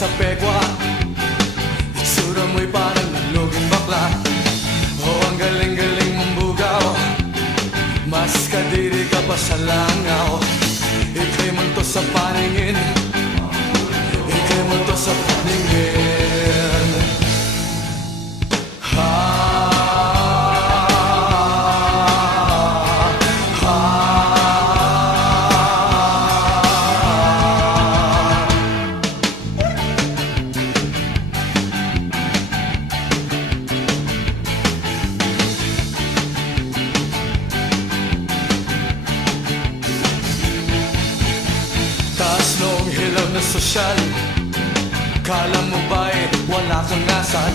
sa pegwa. Itsura mo'y parang naluging bakla. Oh, ang galing-galing mong bugaw, mas kadiri ka pa sa langaw. Ika'y multo sa paningin, ika'y multo sa paningin. Taas noong hilaw na sosyal, kala mo ba'y wala kang asal?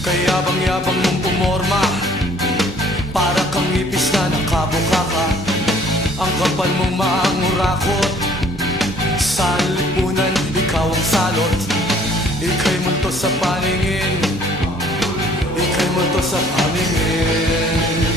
Kaya bang-yabang mong pumorma, para kang ipis na nakabukaka. Ang kapal mong maangurakot, sa lipunan ikaw ang salot. Ika'y multo sa paningin, ika'y multo sa paningin.